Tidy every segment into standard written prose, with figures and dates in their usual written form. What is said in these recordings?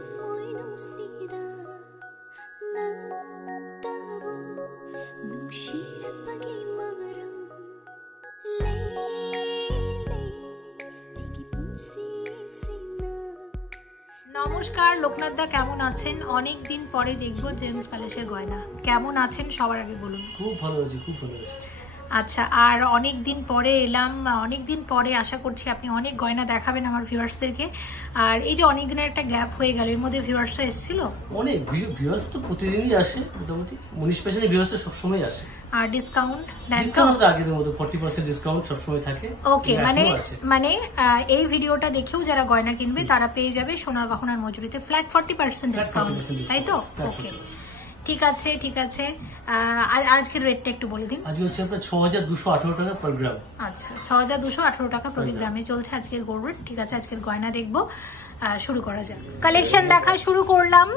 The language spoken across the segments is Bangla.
নমস্কার লোকনাথ দা, কেমন আছেন? অনেক দিন পরে দেখবো জেমস প্যালেসের গয়না। কেমন আছেন সবার আগে বলুন। খুব ভালো আছি, খুব ভালো আছি। আচ্ছা, আর অনেক দিন পরে এলাম, অনেক দিন পরে আশা করছি আপনি অনেক গয়না দেখাবেন আমার ভিউয়ার্সদেরকে। আর এই যে অনেক দিনের একটা গ্যাপ হয়ে গেল, এর মধ্যে ভিউয়ার্সরা এসেছিল অনেক ভিউয়ার্স তো প্রতিদিনই আসে মোটামুটি, মনি স্পেশালি ভিউয়ার্স সবসময় আসে। আর ডিসকাউন্ট ডিসকাউন্ট আগের মতো 40% ডিসকাউন্ট সবসময় থাকে। ওকে, মানে এই ভিডিওটা দেখেও যারা গয়না কিনবে তারা পেয়ে যাবে সোনার গহনার মজুরিতে ফ্ল্যাট 40% ডিসকাউন্ট, তাই তো? ওকে, ঠিক আছে ঠিক আছে। আজকের রেটটা একটু বলে দিন। আজকে হচ্ছে আপনার 6218 টাকা পার গ্রাম। আচ্ছা, 6218 টাকা প্রতি গ্রামে চলছে আজকের গোল্ড রেট। ঠিক আছে, আজকের গয়না দেখবো, শুরু করা যাক। কালেকশন দেখা শুরু করলাম।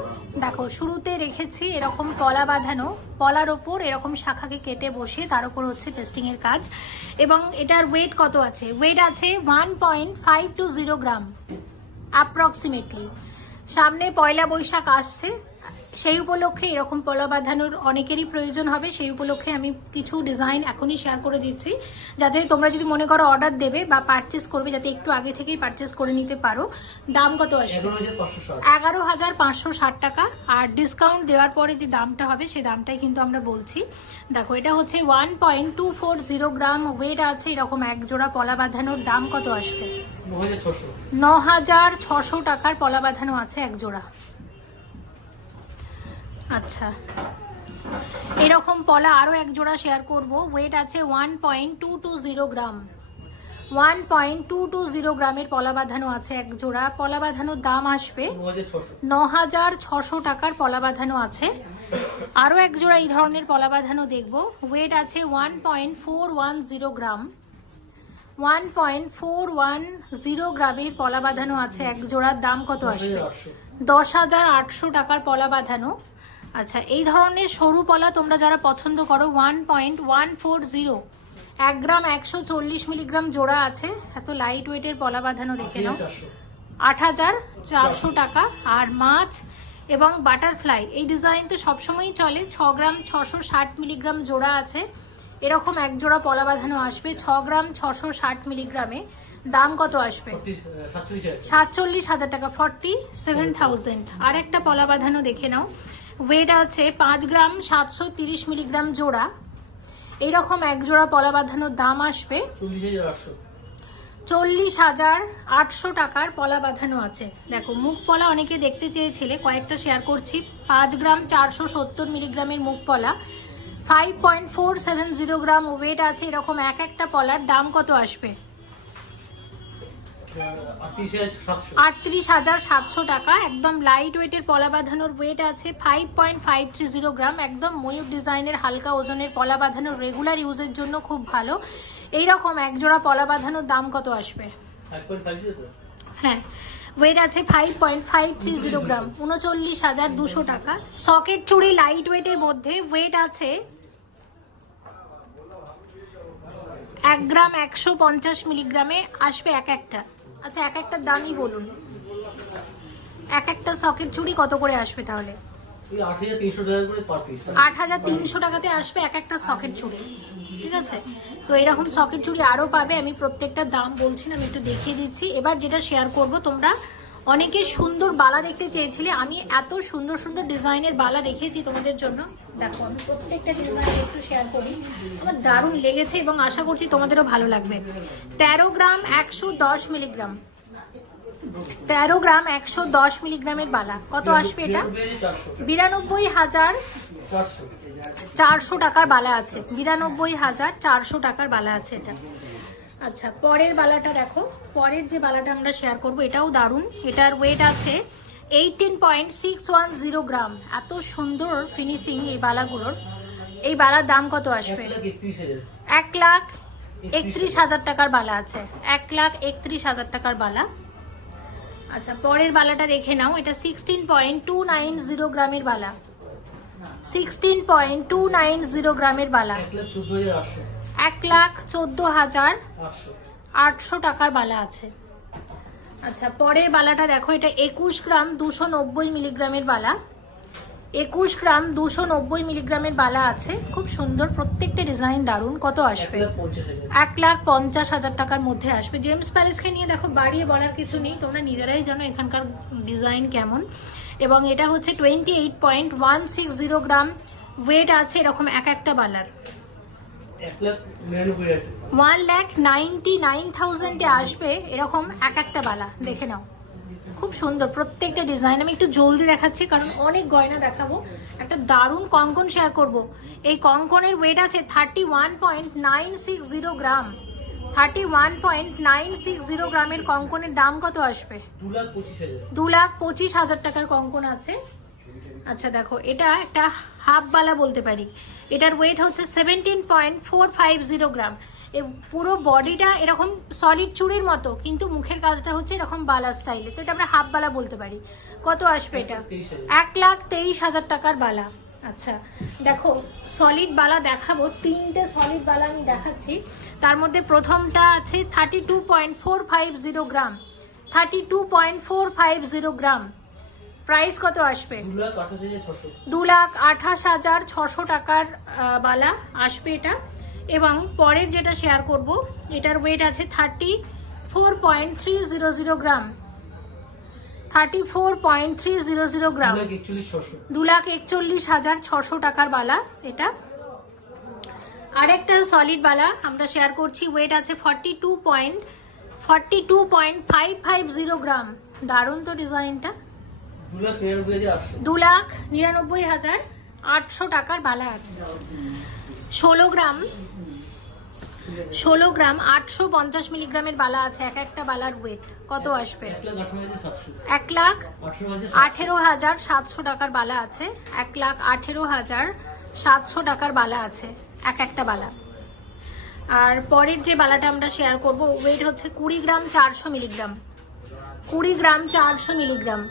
দেখো, শুরুতে রেখেছি এরকম পলা বাঁধানো, পলার ওপর এরকম শাখাকে কেটে বসে তার উপর হচ্ছে পেস্টিং এর কাজ। এবং এটার ওয়েট কত আছে? ওয়েট আছে 1.520 গ্রাম অ্যাপ্রক্সিমেটলি। সামনে পয়লা বৈশাখ আসছে, সেই উপলক্ষে এরকম পলা বাঁধানোর অনেকেরই প্রয়োজন হবে। সেই উপলক্ষে আমি কিছু ডিজাইন এখনই শেয়ার করে দিচ্ছি, যাতে তোমরা যদি মনে করো অর্ডার দেবে বা পারচেস করবে, যাতে একটু আগে থেকেই পারচেস করে নিতে পারো। দাম কত আসবে? 11,560 টাকা। আর ডিসকাউন্ট দেওয়ার পরে যে দামটা হবে সেই দামটাই কিন্তু আমরা বলছি। দেখো, এটা হচ্ছে 1.240 গ্রাম ওয়েট আছে এরকম এক জোড়া পলা বাঁধানোর। দাম কত আসবে? 9,600 টাকার পলা বাঁধানো আছে এক জোড়া। আচ্ছা, এরকম পলা আরো এক জোড়া শেয়ার করব। ওয়েট আছে 1.220 গ্রাম। 1.220 গ্রামের পলা বাঁধানো আছে এক জোড়া। পলা বাঁধানোর দাম আসবে 9,600 টাকার পলা বাঁধানো আছে। আরো এক জোড়া এই ধরনের পলা বাঁধানো দেখবো। ওয়েট আছে 1.410 গ্রাম। 1.410 গ্রামের পলা বাঁধানো আছে এক জোড়ার। দাম কত আসবে? 10,800 টাকার পলা বাঁধানো। আচ্ছা, এই ধরনের সরু পলা তোমরা যারা পছন্দ করো, 1.140 1 গ্রাম 140 মিলিগ্রাম জোড়া আছে। এত লাইট ওয়েটের পলা বাঁধানো দেখে নাও, 8,400 টাকা। আর মাছ এবং বাটারফ্লাই এই ডিজাইন তো সবসময়ই চলে। 6 গ্রাম 660 মিলিগ্রাম জোড়া আছে এরকম এক জোড়া পলা বাঁধানো আসবে 6 গ্রাম 660 মিলিগ্রামে। দাম কত আসবে? 47,000 টাকা, 47,000। আর একটা পলা বাঁধানো দেখে নাও। ওয়েট আছে 5 গ্রাম 730 মিলিগ্রাম জোড়া। এইরকম এক জোড়া পলা বাঁধানোর দাম আসবে 40,800 টাকার পলা বাঁধানো আছে। দেখো, মুখ পলা অনেকে দেখতে চেয়েছিলে, কয়েকটা শেয়ার করছি। 5 গ্রাম 470 মিলিগ্রামের মুখ পলা, 5.470 গ্রাম ওয়েট আছে এরকম এক একটা পলার। দাম কত আসবে? 38,700 টাকা। একদম লাইট ওয়েটের পলা বাঁধানোর। ওয়েট আছে 5.530 গ্রাম। একদম ময়ূর ডিজাইনের হালকা ওজনের পলা বাঁধানোর, রেগুলার ইউজের জন্য খুব ভালো। এইরকম এক জোড়া পলা বাঁধানোর দাম কত আসবে? হ্যাঁ, ওয়েট আছে 5.530 গ্রাম, 39,200 টাকা। সকেট চুড়ি লাইট ওয়েটের মধ্যে। ওয়েট আছে 1 গ্রাম 150 মিলিগ্রামে আসবে এক একটা। আচ্ছা, এক একটা দামই বলুন, এক একটা সকেট চুড়ি কত করে আসবে তাহলে? 8,300 টাকাতে আসবে এক একটা সকেট চুড়ি। ঠিক আছে, তো এরকম সকেট চুড়ি আরো পাবে। আমি প্রত্যেকটা দাম বলছি না, আমি একটু দেখিয়ে দিচ্ছি। এবার যেটা শেয়ার করব, তোমরা অনেকে সুন্দর বালা দেখতে চেয়েছিলে, আমি এত সুন্দর সুন্দর ডিজাইনের বালা রেখেছি তোমাদের জন্য। দেখো, আমি প্রত্যেকটা ডিজাইন একটু শেয়ার করি, আমার দারুণ লেগেছে এবং আশা করছি তোমাদেরও ভালো লাগবে। 13 গ্রাম 110 মিলিগ্রাম, 13 গ্রাম 110 মিলিগ্রামের বালা কত আসবে? এটা 92,400 টাকার বালা আছে। 92,400 টাকার বালা আছে এটা। আচ্ছা, পরের বালাটা দেখো। পরের যে বালাটা আমরা শেয়ার করব এটাও দারুণ। এটার ওয়েট আছে 18.610 গ্রাম। এত সুন্দর ফিনিশিং এই বালাগুলোর। এই বালার দাম কত আসবে? 1,31,000 টাকার বালা আছে। 1,31,000 টাকার বালা। আচ্ছা, পরের বালাটা দেখে নাও। এটা 16.290 গ্রামের বালা। 16.290 গ্রামের বালা, 1,14,800 টাকার বালা আছে। আচ্ছা পরের বালাটা দেখো, এটা 21 গ্রাম 290 মিলিগ্রামের বালা। 21 গ্রাম 290 মিলিগ্রামের বালা আছে, খুব সুন্দর, প্রত্যেকটা ডিজাইন দারুণ। কত আসবে? 1,50,000 টাকার মধ্যে আসবে। জেমস প্যালেসকে নিয়ে দেখো বাড়িয়ে বলার কিছু নেই, তোমরা নিজেরাই জানো এখানকার ডিজাইন কেমন। এবং এটা হচ্ছে 28.160 গ্রাম ওয়েট আছে এরকম এক একটা বালার। 1,99,000 আসবে এরকম এক একটা বালা। দেখে নাও, খুব সুন্দর প্রত্যেকটা ডিজাইন। আমি একটু জলদি দেখাচ্ছি কারণ অনেক গয়না দেখাবো। একটা দারুণ কঙ্কন শেয়ার করব। এই কঙ্কনের ওয়েট আছে 31.960 গ্রাম। 31.960 গ্রামের কঙ্কনের দাম কত আসবে? 2,25,000 টাকার কঙ্কন আছে। আচ্ছা দেখো, এটা একটা হাফ বালা বলতে পারি। এটার ওয়েট হচ্ছে 17.450 গ্রাম। এই পুরো বডিটা এরকম সলিড চুড়ির মতো, কিন্তু মুখের কাজটা হচ্ছে এরকম বালা স্টাইলে, তো এটা আমরা হাফ বালা বলতে পারি। কত আসবে এটা? 1,23,000 টাকার বালা। আচ্ছা দেখো, সলিড বালা দেখাবো, 3টে সলিড বালা আমি দেখাচ্ছি। তার মধ্যে প্রথমটা আছে 32.450 গ্রাম। 32.450 গ্রাম। প্রাইস কত আসবে? 2,28,600 টাকার বালা আসবে এটা। এবং পরের যেটা শেয়ার করব, এটার ওয়েট আছে 34.300 গ্রাম। 34.300 গ্রাম, 2,41,600 টাকার বালা এটা। আরেকটা সলিড বালা আমরা শেয়ার করছি, ওয়েট আছে 42.550 গ্রাম। দারুণ তো ডিজাইনটা। 2,99,800 টাকার বালা আছে। 16 গ্রাম 850 মিলিগ্রামের বালা আছে এক একটা বালার ওয়েট। কত আসবে? 1,18,700 টাকার বালা আছে। 1,18,700 টাকার বালা আছে এক একটা বালা। আর পরের যে বালাটা আমরা শেয়ার করব, ওয়েট হচ্ছে 20 গ্রাম 400 মিলিগ্রাম। 20 গ্রাম 400 মিলিগ্রাম।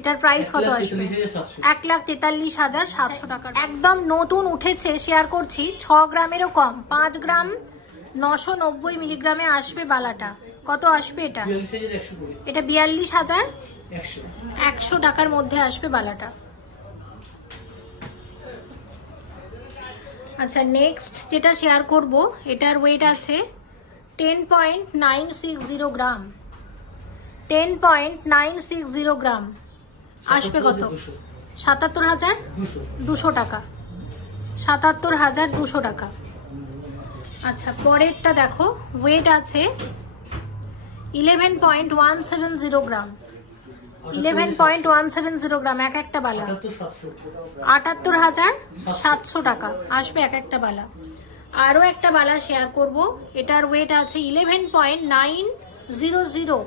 এটার প্রাইস কত আসবে? 1,43,700 টাকা। একদম নতুন উঠেছে, শেয়ার করছি, 6 গ্রামেরও কম, 5 গ্রাম 990 মিলিগ্রামে আসবে বালাটা। কত আসবে এটা? এটা 42,100 টাকার মধ্যে আসবে বালাটা। আচ্ছা নেক্সট যেটা শেয়ার করব, এটার ওয়েট আছে 10.960 গ্রাম। 10.960 গ্রাম আসবে কত? 77,200 টাকা। 77,200 টাকা। আচ্ছা পরেরটা দেখো, ওয়েট আছে 11.170 গ্রাম। 11.170 গ্রাম এক একটা বালা। 78,700 টাকা আসবে এক একটা বালা। আরও একটা বালা শেয়ার করব, এটার ওয়েট আছে 11.900,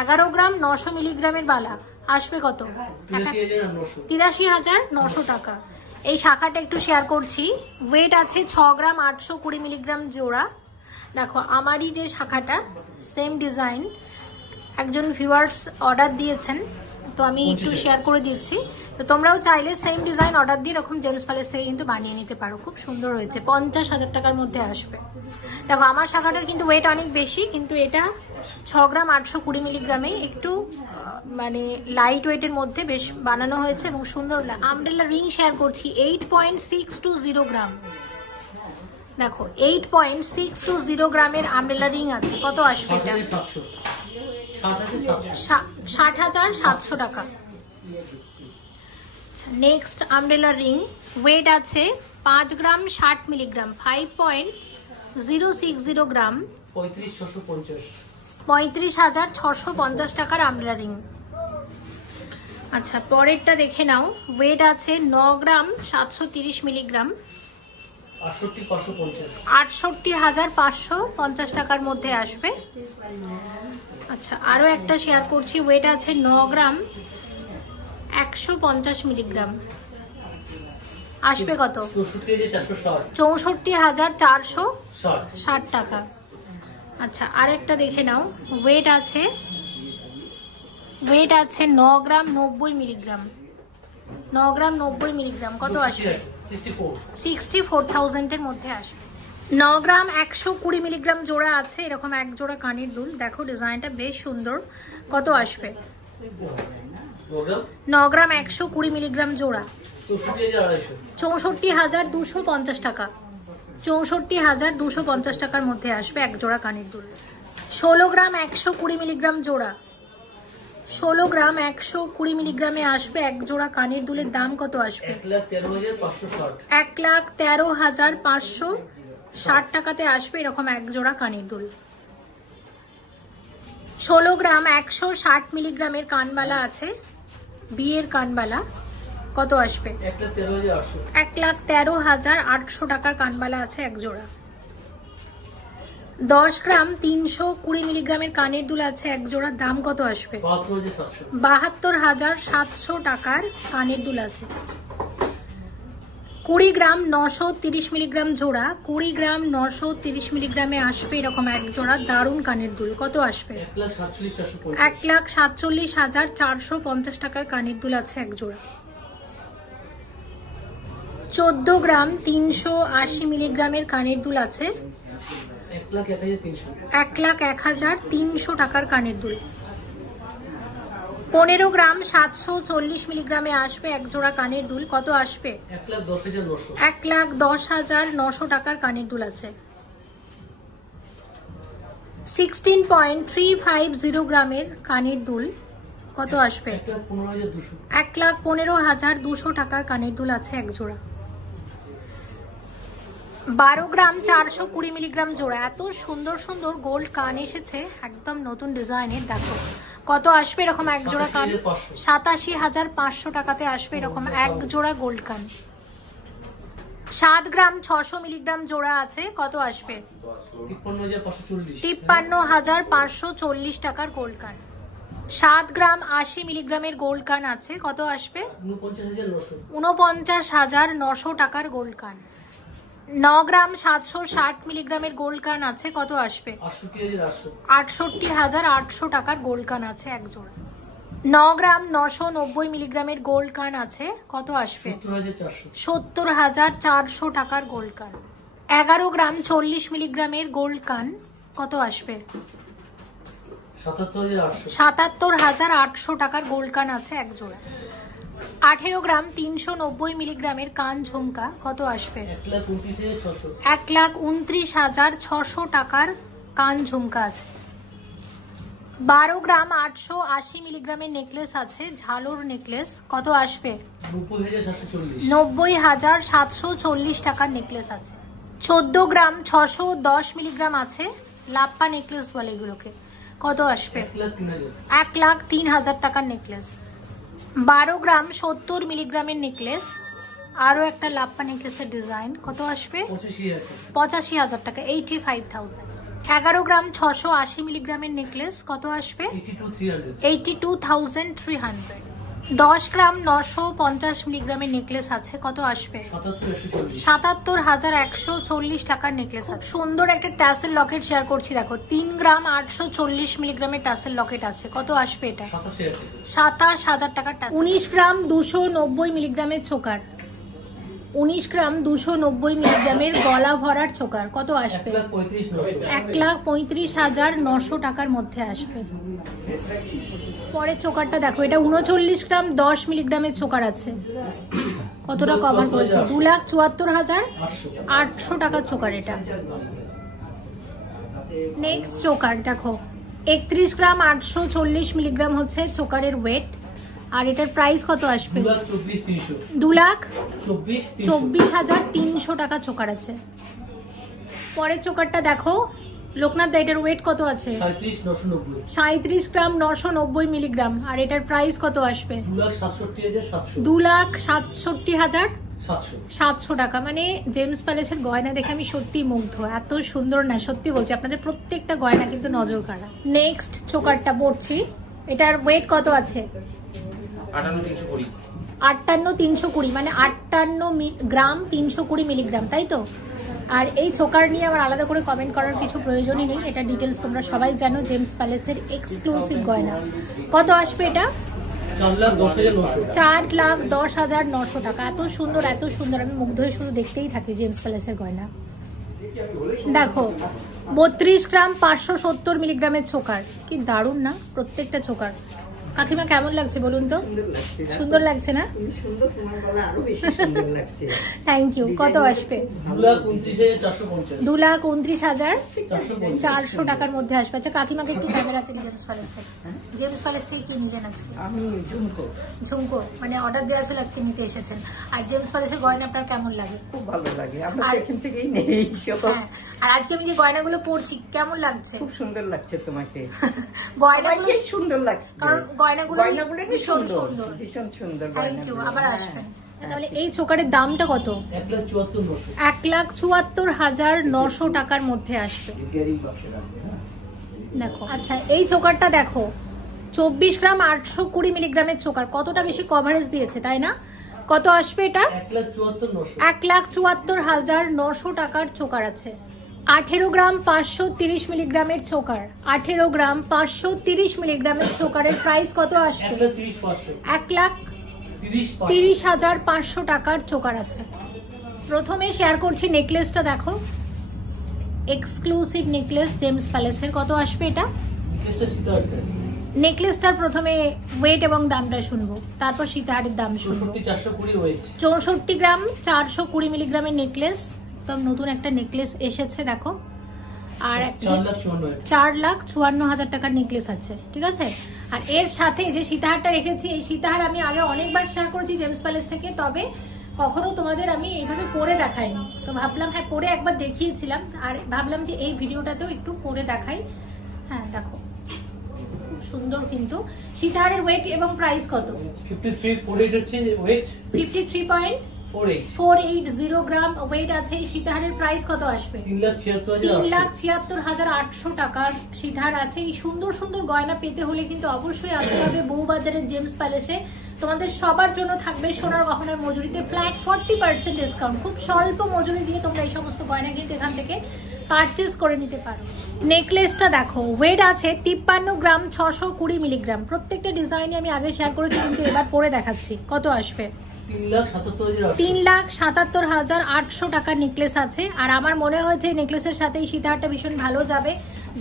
11 গ্রাম 900 মিলিগ্রামের বালা আসবে কত? 83,900 টাকা। এই শাখাটা একটু শেয়ার করছি, ওয়েট আছে 6 গ্রাম 820 মিলিগ্রাম জোড়া। দেখো আমারই যে শাখাটা, সেম ডিজাইন, একজন ভিউয়ার্স অর্ডার দিয়েছেন, তো আমি একটু শেয়ার করে দিচ্ছি। তো তোমরাও চাইলে সেম ডিজাইন অর্ডার দিয়ে এরকম জেমস প্যালেস থেকে কিন্তু বানিয়ে নিতে পারো। খুব সুন্দর হয়েছে, 50,000 টাকার মধ্যে আসবে। দেখো আমার শাখাটার কিন্তু ওয়েট অনেক বেশি, কিন্তু এটা 6 গ্রাম 820 মিলিগ্রামে একটু মানে লাইট ওয়েটের মধ্যে বেশ বানানো হয়েছে এবং সুন্দর লাগছে। আমব্রেলা রিং শেয়ার করছি, 8.620 গ্রাম। দেখো 8.620 গ্রামের আমব্রেলা রিং আছে। কত আসবে এটা? 60,700 টাকা। নেক্সট আমব্রেলা রিং, ওয়েট আছে 5 গ্রাম 60 মিলিগ্রাম। 5.060 গ্রাম, 35,650 টাকার আমব্রেলা রিং। আচ্ছা পরেরটা দেখে নাও, ওয়েট আছে 9 গ্রাম 730 মিলিগ্রাম। 68,550 টাকার মধ্যে আসবে। আচ্ছা আরও একটা শেয়ার করছি, ওয়েট আছে 9 গ্রাম 150 মিলিগ্রাম। আসবে কত? 64,460 টাকা। আচ্ছা আরেকটা দেখে নাও, ওয়েট আছে 9 গ্রাম 90 মিলিগ্রাম। 9 গ্রাম 90 মিলিগ্রাম। কত আসবে? 64,000 এর মধ্যে আসবে। 9 গ্রাম 120 মিলিগ্রাম জোড়া আছে, এরকম এক জোড়া কানের দুল। দেখো ডিজাইনটা বেশ সুন্দর। কত আসবে? 9 গ্রাম 120 মিলিগ্রাম জোড়া 64,250 টাকা। 64,250 টাকার মধ্যে আসবে এক জোড়া কানের দুল। 16 গ্রাম 120 মিলিগ্রাম জোড়া 16 গ্রাম 120 মিলিগ্রামে আসবে এক জোড়া কানের দুলের দাম কত আসবে? 1,13,560 টাকাতে আসবে এরকম এক জোড়া কানের দুল। 16 গ্রাম 160 মিলিগ্রামের কানবালা আছে, বিয়ের কানবালা। কত আসবে? 1,13,800 টাকার কানবালা আছে এক জোড়া। 10 গ্রাম 320 মিলিগ্রামের কানের দুল আছে এক জোড়া, দাম কত আসবে? 72,700 টাকার কানের দুল আছে। 20 গ্রাম 930 মিলিগ্রাম জোড়া 20 গ্রাম 930 মিলিগ্রামে আসবে এরকম এক জোড়া দারুণ কানের দুল। কত আসবে? 1,47,450 টাকার কানের দুল আছে এক জোড়া। 14 গ্রাম 380 মিলিগ্রামের কানের দুল আছে 1,01,300 টাকার কানের দুল। 15 গ্রাম 740 মিলিগ্রামে আসবে এক জোড়া কানের দুল। কত আসবে? 1,10,900 টাকার কানের দুল আছে। 16.350 গ্রামের কানের দুল কত আসবে? 1,15,200 টাকার কানের দুল আছে এক জোড়া। 12 গ্রাম 420 মিলিগ্রাম জোড়া। এত সুন্দর সুন্দর গোল্ড কান এসেছে, একদম নতুন ডিজাইনের। দেখো কত আসবে এরকম এক জোড়া কান? 87,500 টাকাতে আসবে এরকম এক জোড়া গোল্ড কান। 7 গ্রাম 600 মিলিগ্রাম জোড়া আছে, কত আসবে? 53,540 টাকার গোল্ড কান। 7 গ্রাম 80 মিলিগ্রামের গোল্ড কান আছে, কত আসবে? 49,900 টাকার গোল্ড কান। 9 গ্রাম 760 মিলিগ্রামের গোল্ড কান আছে, কত আসবে? 68,800 টাকার গোল্ড কান আছে এক জোড়া। 9 গ্রাম 990 মিলিগ্রামের গোল্ড কান আছে, কত আসবে? 70,400 টাকার গোল্ড কান। 11 গ্রাম 40 মিলিগ্রামের গোল্ড কান কত আসবে? 77,800 টাকার গোল্ড কান আছে এক জোড়া। 18 গ্রাম 390 মিলিগ্রামের কান ঝুমকা কত আসবে? 1,29,600 টাকার কান ঝুমকা আছে। 12 গ্রাম 880 মিলিগ্রামের নেকলেস আছে, ঝালর নেকলেস, কত আসবে? 90,740 টাকার নেকলেস আছে। 14 গ্রাম 610 মিলিগ্রাম আছে, লাপ্পা নেকলেস বলে এগুলোকে, কত আসবে? 1,03,000 টাকার নেকলেস। 12 গ্রাম 70 মিলিগ্রামের নেকলেস, আরো একটা লাপ্পা নেকলেসের ডিজাইন, কত আসবে? 85,000 টাকা, 85,000। 11 গ্রাম 680 মিলিগ্রামের নেকলেস কত আসবে? 82,300। 10 গ্রাম 950 মিলিগ্রামের নেকলেস আছে, কত আসবে? 77,140 টাকার নেকলেস। খুব সুন্দর একটা ট্যাসেল লকেট শেয়ার করছি, দেখো 3 গ্রাম 840 মিলিগ্রামের ট্যাসেল লকেট আছে, কত আসবে এটা? 27,000 টাকার ট্যাসেল। 19 গ্রাম 290 মিলিগ্রামের চোকার 19 গ্রাম 290 মিলিগ্রামের গলা ভরার চোকার, কত আসবে? 1,35,900 টাকার মধ্যে আসবে। পরের চোকারটা দেখো, এটা 39 গ্রাম 10 মিলিগ্রামের চোকার আছে, কতটা কভার করেছে? 2,74,800 টাকার চোকার এটা। নেক্সট চোকার দেখো, 31 গ্রাম 840 মিলিগ্রাম হচ্ছে চোকারের ওয়েট, আর এটার প্রাইস কত আসবে? 2,24,300 টাকা চোকার আছে। পরের চোকারটা দেখো লোকনাথ, এটার ওয়েট কত আছে? 37 গ্রাম 990 মিলিগ্রাম, আর এটার প্রাইস কত আসবে? 2,67,700 টাকা। মানে জেমস প্যালেসের গয়না দেখে আমি সত্যি মুগ্ধ, এত সুন্দর না, সত্যি বলছি আপনাদের প্রত্যেকটা গয়না কিন্তু নজর কাড়া। নেক্সট চোকারটা পড়ছি, এটার ওয়েট কত আছে? 58,320, মানে 58 গ্রাম 320 মিলিগ্রাম, তাই তো? আর এই চোকার নিয়ে আমার আলাদা করে কমেন্ট করার কিছু প্রয়োজনই নেই, এটা ডিটেলস তোমরা সবাই জানো, জেমস প্যালেসের এক্সক্লুসিভ গয়না। কত আসবে এটা? 4,10,900 টাকা। এত সুন্দর, এত সুন্দর, আমি মুগ্ধ হয়ে শুধু দেখতেই থাকি জেমস প্যালেসের গয়না। দেখো 32 গ্রাম 570 মিলিগ্রামের চোকার, কি দারুণ না প্রত্যেকটা চোকার। কাকিমা কেমন লাগছে বলুন তো? সুন্দর লাগছে না? Thank you. কত আসবে? 2,29,400 টাকার মধ্যে আসবে। আচ্ছা কাকিমাকে একটু ক্যামেরা আছে জেমস প্যালেস থেকে। জেমস প্যালেস থেকে কি নিলেন আজকে? আমি ঝুমকো মানে অর্ডার দেওয়া ছিল, আজকে নিতে এসেছেন। আর জেমস প্যালেসের গয়না আপনার কেমন লাগে? খুব ভালো লাগে, আমরা এখান থেকেই নেই সব। আর আজকে আমি যে গয়নাগুলো পরছি কেমন লাগছে? খুব সুন্দর লাগছে তোমাকে। গয়নাগুলো সুন্দর লাগছে, কারণ গয়নাগুলো ভীষণ সুন্দর, ভীষণ সুন্দর। থ্যাংক ইউ, আবার আসবেন। তাহলে এই চোকারের দামটা কত? 1,74,900 টাকার মধ্যে আসবে। দেখো আচ্ছা এই চোকারটা দেখো 24 গ্রাম 820 মিলিগ্রামের চোকার, কতটা বেশি কভারেজ দিয়েছে তাই না? কত আসবে এটা? 1,74,900 টাকার চোকার আছে। 18 গ্রাম 530 মিলিগ্রামের চোকার, 18 গ্রাম 530 মিলিগ্রামের চোকারের প্রাইস কত আসবে? 1,30,500 টাকার চোকার আছে। প্রথমে শেয়ার করছি নেকলেসটা, দেখো এক্সক্লুসিভ নেকলেস জেমস প্যালেসের। কত আসবে এটা? নেকলেসটার প্রথমে ওয়েট এবং দামটা শুনবো, তারপর সীতাহারের দাম শুনবো। 64 গ্রাম 420 মিলিগ্রামের নেকলেস, একদম নতুন একটা নেকলেস এসেছে দেখো। আর 4,54,000 টাকার নেকলেস আছে, ঠিক আছে। আর এর সাথে যে সীতাহারটা রেখেছি, এই সীতাহার আমি আগে অনেকবার শেয়ার করেছি জেমস প্যালেস থেকে, তবে কখনো তোমাদের আমি এইভাবে পরে দেখাইনি। তো ভাবলাম হ্যাঁ পরে একবার দেখিয়েছিলাম, আর ভাবলাম যে এই ভিডিওটাতেও একটু পরে দেখাই। হ্যাঁ দেখো সুন্দর, কিন্তু সীতাহারের ওয়েট এবং প্রাইস কত? 53.480 গ্রাম ওয়েট আছে। সীতাহারের প্রাইস কত আসবে? 3,76,800 টাকার সীতাহার আছে। এই সুন্দর সুন্দর গয়না পেতে হলে কিন্তু অবশ্যই আসতে হবে বউবাজারের জেমস প্যালেসে। তোমাদের সবার জন্য থাকবে সোনার গহনার মজুরিতে ফ্ল্যাট 40% ডিসকাউন্ট। খুব স্বল্প মজুরি দিয়ে তোমরা এই সমস্ত গয়না কিন্তু এখান থেকে পারচেজ করে নিতে পারো। নেকলেসটা দেখো ওয়েট আছে 53 গ্রাম 620 মিলিগ্রাম। প্রত্যেকটা ডিজাইনে আমি আগে শেয়ার করেছি, কিন্তু এবার পরে দেখাচ্ছি। কত আসবে? 3,77,800 টাকার নেকলেস আছে। আর আমার মনে হয়েছে এই নেকলেসের সাথে এই সীতাহারটা ভীষণ ভালো যাবে।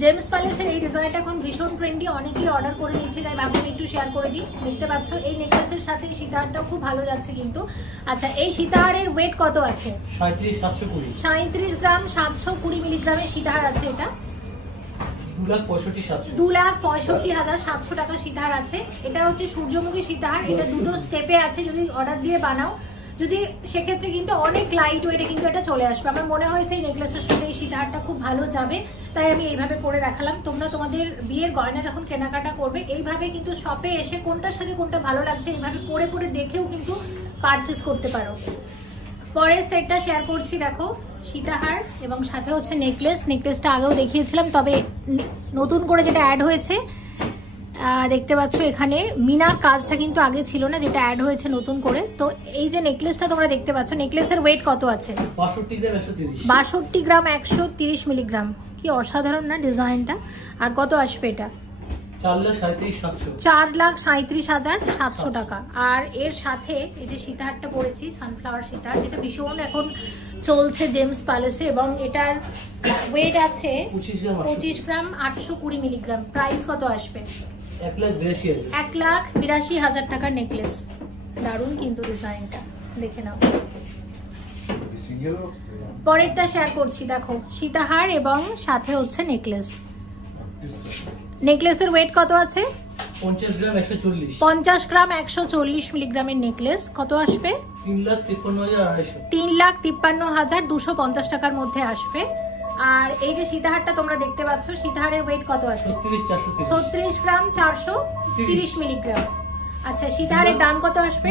জেমস প্যালেসের এই ডিজাইনটা এখন ভীষণ ট্রেন্ডি, অনেকেই অর্ডার করে নিচ্ছে, তাই ভাবলাম একটু শেয়ার করে দিই। দেখতে পাচ্ছ এই নেকলেসের সাথে এই সীতাহারটাও খুব ভালো যাচ্ছে কিন্তু। আচ্ছা এই সীতাহারের ওয়েট কত আছে? 37 গ্রাম 720 মিলিগ্রামের সীতাহার আছে। এটা 2,65,700 টাকা সীতাহার আছে। এটা হচ্ছে সূর্যমুখী সীতাহার, এটা দুটো স্টেপে আছে। যদি অর্ডার দিয়ে বানাও, যদি সেক্ষেত্রে কিন্তু অনেক লাইট ওয়েটে কিন্তু এটা চলে আসবে। আমার মনে হয়েছে এই নেকলেসের সাথে এই সীতাহারটা খুব ভালো যাবে, তাই আমি এইভাবে পরে দেখালাম। তোমরা তোমাদের বিয়ের গয়না যখন কেনাকাটা করবে এইভাবে কিন্তু শপে এসে কোনটার সাথে কোনটা ভালো লাগছে এইভাবে পরে পরে দেখেও কিন্তু পারচেস করতে পারো। পরের সেটটা শেয়ার করছি, দেখো সীতাহার এবং সাথে হচ্ছে নেকলেস। নেকলেসটা আগেও দেখিয়েছিলাম, তবে নতুন করে যেটা অ্যাড হয়েছে দেখতে পাচ্ছ এখানে মিনা কাজটা কিন্তু আগে ছিল না, যেটা অ্যাড হয়েছে নতুন করে। তো এই যে নেকলেসটা তোমরা দেখতে পাচ্ছ, নেকলেসের ওয়েট কত আছে? 62 গ্রাম 130 মিলিগ্রাম। কি অসাধারণ না ডিজাইনটা। আর কত আসবে এটা? 4,37,700 টাকা। আর এর সাথে এই যে সীতাহারটা পরেছি সানফ্লাওয়ার সীতাহার, যেটা ভীষণ এখন চলছে জেমস প্যালেসে, এবং এটার ওয়েট আছে 25 গ্রাম 820 মিলিগ্রাম। প্রাইস কত আসবে? 1,82,000 টাকার নেকলেস। দারুণ কিন্তু ডিজাইনটা, দেখে নাও। পরেরটা শেয়ার করছি, দেখো সীতাহার এবং সাথে হচ্ছে নেকলেস। নেকলেসের ওয়েট কত আছে? 50 গ্রাম 140। 50 গ্রাম 140 মিলিগ্রামের নেকলেস। কত আসবে? 3,53,250 টাকার মধ্যে আসবে। আর এই যে সীতাহারটা তোমরা দেখতে পাচ্ছ, সীতাহারের ওয়েট কত আছে? 36 গ্রাম 430 মিলিগ্রাম। আচ্ছা সীতাহারের দাম কত আসবে?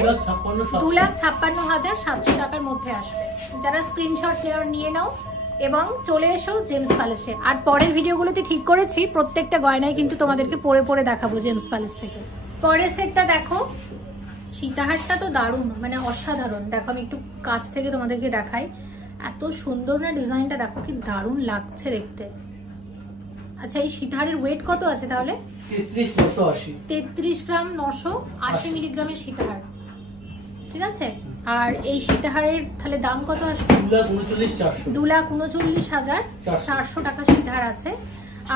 2,56,700 টাকার মধ্যে আসবে। যারা স্ক্রিনশট নিয়ে নাও এবং চলে এসো জেমস প্যালেসে। আর পরের ভিডিওগুলোতে ঠিক করেছি প্রত্যেকটা গয়নায় কিন্তু তোমাদেরকে পরে পরে দেখাবো জেমস প্যালেস থেকে। পরের সেটটা দেখো, সীতাহারটা তো দারুণ, মানে অসাধারণ। দেখো আমি একটু কাছ থেকে তোমাদেরকে দেখাই, এত সুন্দর না ডিজাইনটা, দেখো কি দারুণ লাগছে দেখতে। আচ্ছা এই সীতাহারের ওয়েট কত আছে তাহলে? 33 গ্রাম 980 মিলিগ্রামের সীতাহার, ঠিক আছে। আর এই সীতাহারের তাহলে দাম কত আসবে? 2,39,400 টাকা সীতাহার আছে।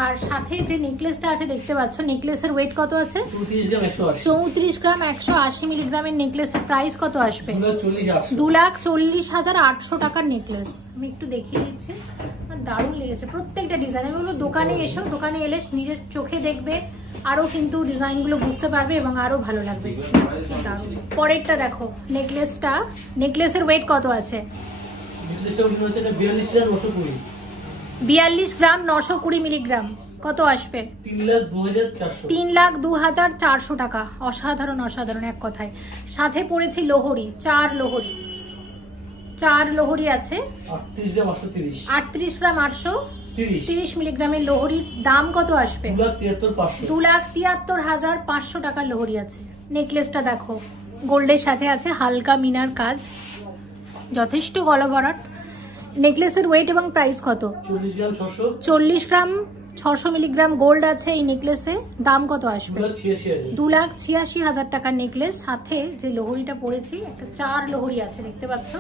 আর সাথে যে নেকলেসটা আছে দেখতে পাচ্ছ, নেকলেসের ওয়েট কত আছে? 34 গ্রাম 180 মিলিগ্রামের নেকলেসের প্রাইস কত আসবে? 2,40,800 টাকার নেকলেস। আমি একটু দেখিয়ে দিচ্ছি, আমার দারুণ লেগেছে প্রত্যেকটা ডিজাইন। আমি বলবো দোকানে এসো, দোকানে এলে নিজের চোখে দেখবে, আরো কিন্তু ডিজাইনগুলো বুঝতে পারবে এবং আরো ভালো লাগবে। পরেরটা দেখো, নেকলেসটা, নেকলেসের ওয়েট কত আছে? 42 গ্রাম 920 মিলিগ্রাম। কত আসবে? 3,02,400 টাকা। অসাধারণ অসাধারণ এক কথায়। সাথে পড়েছি লোহরি, 4 লোহরি আছে, 38 গ্রাম 830 মিলিগ্রামের লোহরির দাম কত আসবে? 2,73,500 টাকার লোহরি আছে। নেকলেসটা দেখো, গোল্ডের সাথে আছে হালকা মিনার কাজ, যথেষ্ট গলা ভরাট। নেকলেসের ওয়েট এবং প্রাইস কত? 40 গ্রাম 600 মিলিগ্রাম গোল্ড আছে এই নেকলেসে। দাম কত আসবে? 2,86,000 টাকার নেকলেস। সাথে যে লোহরিটা পড়েছি, একটা 4 লোহরি আছে দেখতে পাচ্ছ,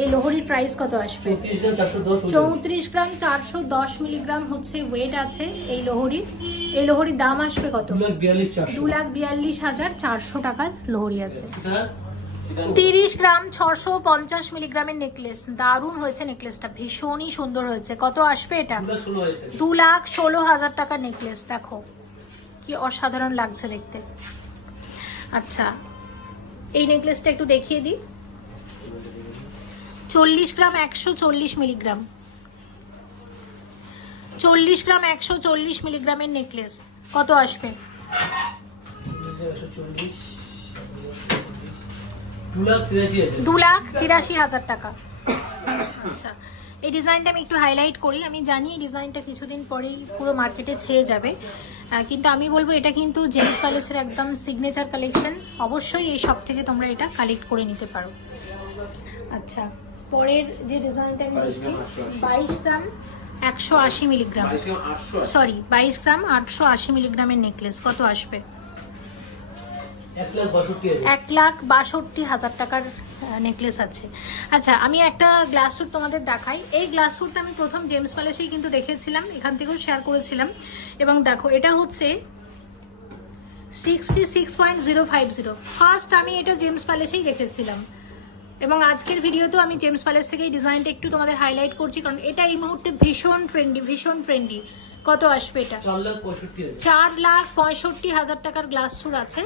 এই লোহরির প্রাইস কত আসবে? 34 গ্রাম 410 মিলিগ্রাম হচ্ছে ওয়েট আছে এই লোহরির। এই লোহরির দাম আসবে কত? 2,42,400 টাকার লোহরি আছে। 30 গ্রাম 650 মিলিগ্রামের নেকলেস। দারুণ হয়েছে নেকলেসটা, ভীষণই সুন্দর হয়েছে। কত আসবে এটা? 2,16,000 টাকার নেকলেস। দেখো কি অসাধারণ লাগছে দেখতে। আচ্ছা, এই নেকলেসটা একটু দেখিয়ে দিই। 40 গ্রাম 140 মিলিগ্রাম, 40 গ্রাম 140 মিলিগ্রামের নেকলেস। কত আসবে? 2,83,000 টাকা। আচ্ছা, এই ডিজাইনটা আমি একটু হাইলাইট করি। আমি জানি এই ডিজাইনটা কিছুদিন পরেই পুরো মার্কেটে ছেয়ে যাবে, কিন্তু আমি বলবো এটা কিন্তু জেমস প্যালেসের একদম সিগনেচার কালেকশন। অবশ্যই এই সব থেকে তোমরা এটা কালেক্ট করে নিতে পারো। আচ্ছা, পরের যে ডিজাইনটা আমি দেখছি, 22 গ্রাম 180 মিলিগ্রাম, সরি 22 গ্রাম 880 মিলিগ্রামের নেকলেস। কত আসবে? 1,62,000 টাকার নেকলেস আছে। আচ্ছা, আমি একটা গ্লাস স্যুট তোমাদের দেখাই। এই গ্লাস স্যুটটা আমি প্রথম জেমস প্যালেসেই কিন্তু দেখেছিলাম, এখান থেকেও শেয়ার করেছিলাম। এবং দেখো, এটা হচ্ছে 66.050। ফার্স্ট আমি এটা জেমস প্যালেসেই দেখেছিলাম এবং আজকের ভিডিওতেও আমি জেমস প্যালেস থেকে এই ডিজাইনটা একটু তোমাদের হাইলাইট করছি, কারণ এটা এই মুহূর্তে ভীষণ ট্রেন্ডি, ভীষণ ট্রেন্ডি। কত আসবে এটা? 4,65,000 টাকার গ্লাস স্যুট আছে।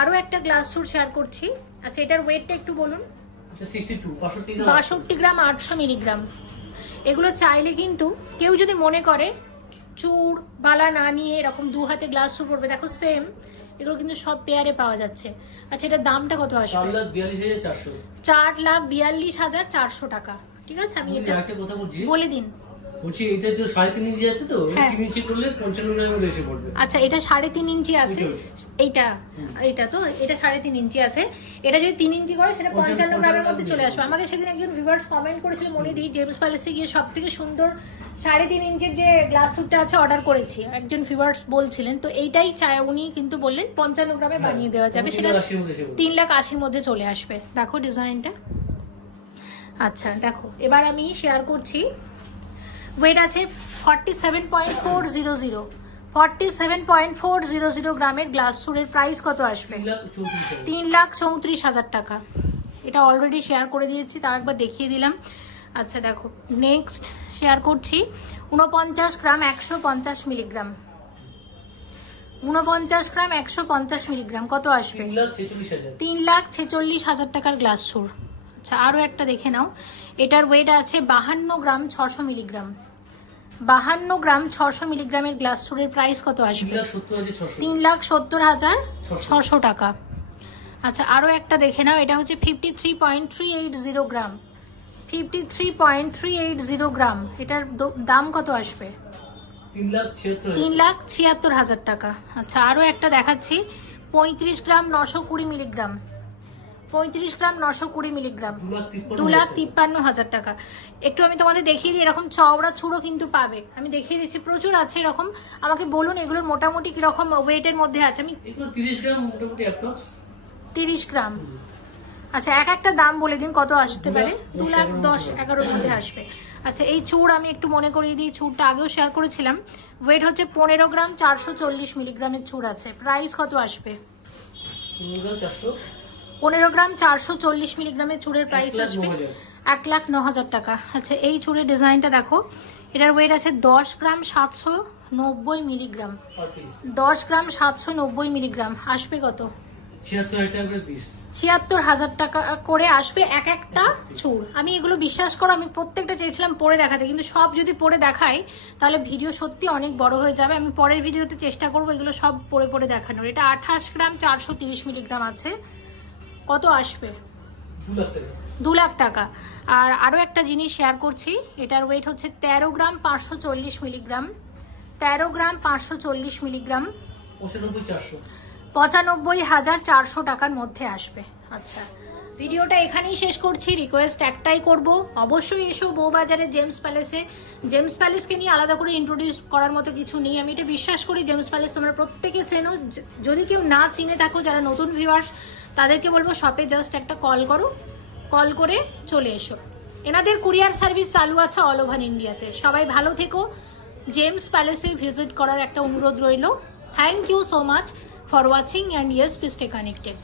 আরো একটা গ্লাস স্যুট শেয়ার করছি। আচ্ছা, এটার ওয়েটটা একটু বলুন। 62 গ্রাম 800 মিলিগ্রাম। এগুলো চাইলে কিন্তু কেউ যদি মনে করে চূড় বালা না নিয়ে এরকম 2 হাতে গ্লাস স্যুট পড়বে, দেখো সেম এগুলো কিন্তু সব পেয়ারে পাওয়া যাচ্ছে। আচ্ছা, এটার দামটা কত আসবে? 4,42,400 টাকা। ঠিক আছে, আমি এটা বলে দিন। বলছি এটা তো 3.5 ইঞ্চি আছে, তো 3 ইঞ্চি করলে 55 গ্রামের বেশি পড়বে। আচ্ছা, এটা 3.5 ইঞ্চি আছে, এইটা তো এটা 3.5 ইঞ্চি আছে। এটা যদি 3 ইঞ্চি করে সেটা 55 গ্রামের মধ্যে চলে আসবে। আমাকে সেদিন একজন ভিউয়ার্স কমেন্ট করেছিল, মনে দিই জেমস প্যালেসে গিয়ে সব থেকে সুন্দর 3.5 ইঞ্চির যে গ্লাস স্যুটটা আছে অর্ডার করেছি, একজন ভিউয়ার্স বলছিলেন। তো এইটাই চাই, উনি কিন্তু বললেন 55 গ্রামে বানিয়ে দেওয়া যাবে, সেটা 3,80,000 মধ্যে চলে আসবে। দেখো ডিজাইনটা। আচ্ছা দেখো, এবার আমি শেয়ার করছি। ওয়েট আছে 47.400, 47.400 গ্রামের গ্লাস স্যুটের প্রাইস কত আসবে? 3,34,000 টাকা। এটা অলরেডি শেয়ার করে দিয়েছি, তাও একবার দেখিয়ে দিলাম। আচ্ছা দেখো, নেক্সট শেয়ার করছি 49 গ্রাম 150 মিলিগ্রাম, 49 গ্রাম 150 মিলিগ্রাম। কত আসবে? 3,46,000 টাকার গ্লাস স্যুট। আচ্ছা, আরও একটা দেখে নাও। এটার ওয়েট আছে 52 গ্রাম 600 মিলিগ্রাম, 52 গ্রাম 600 মিলিগ্রামের গ্লাস স্যুটের প্রাইস কত আসবে? 3,70,600 টাকা। আচ্ছা, আরও একটা দেখে নাও। এটা হচ্ছে 53.380 গ্রাম, 53.380 গ্রাম। এটার দাম কত আসবে? 3,76,000 টাকা। আচ্ছা, আরও একটা দেখাচ্ছি 35 গ্রাম 920 মিলিগ্রাম, 35 গ্রাম 920 মিলিগ্রাম, 2,53,000 টাকা। একটু আমি তোমাদের দেখিয়ে দিই, এরকম চওড়া ছুড়ো কিন্তু পাবে, আমি দেখিয়ে দিচ্ছি, প্রচুর আছে এরকম। আমাকে বলুন এগুলোর মোটামুটি কিরকম ওয়েটের মধ্যে আছে। আমি 30 গ্রাম মোটামুটি অ্যাপ্রক্স 30 গ্রাম। আচ্ছা এক একটা দাম বলে দিন কত আসতে পারে। 2,10,11 মধ্যে আসবে। আচ্ছা এই চূড় আমি একটু মনে করিয়ে দিই, চূড়টা আগেও শেয়ার করেছিলাম। ওয়েট হচ্ছে 15 গ্রাম, 440 মিলিগ্রামের চূড় আছে। প্রাইস কত আসবে? 15 গ্রাম 440 মিলিগ্রামের চূড়ের প্রাইস আসবে 1,09,000 টাকা। আচ্ছা এই চূড়ের ডিজাইনটা দেখো, এটার ওয়েট আছে 10 গ্রাম 790 মিলিগ্রাম। 10 গ্রাম 790 মিলিগ্রাম আসবে কত? 76,000 টাকা করে আসবে এক একটা চূড়। আমি এগুলো বিশ্বাস করো আমি প্রত্যেকটা চেয়েছিলাম পরে দেখাতে, কিন্তু সব যদি পরে দেখাই তাহলে ভিডিও সত্যি অনেক বড় হয়ে যাবে। আমি পরের ভিডিওতে চেষ্টা করবো এগুলো সব পরে দেখানোর। এটা 28 গ্রাম 430 মিলিগ্রাম আছে। কত আসবে? 2 লাখ টাকা। আর আরও একটা জিনিস শেয়ার করছি, এটার ওয়েট হচ্ছে 13 গ্রাম 540 মিলিগ্রাম। 13 গ্রাম 540 মিলিগ্রাম 95,400 টাকার মধ্যে আসবে। আচ্ছা ভিডিওটা এখানেই শেষ করছি। রিকোয়েস্ট একটাই করব, অবশ্যই এসো বউবাজারে জেমস প্যালেসে। জেমস প্যালেসকে নিয়ে আলাদা করে ইন্ট্রোডিউস করার মতো কিছু নেই। আমি এটা বিশ্বাস করি জেমস প্যালেস তোমরা প্রত্যেকে চেনো। যদি কেউ না চিনে থাকো, যারা নতুন ভিউয়ার্স তাদেরকে বলবো শপে জাস্ট একটা কল করো, কল করে চলে এসো। এনাদের কুরিয়ার সার্ভিস চালু আছে অল ওভার ইন্ডিয়াতে। সবাই ভালো থেকো। জেমস প্যালেসে ভিজিট করার একটা অনুরোধ রইল। Thank you so much for watching and yes, please stay connected.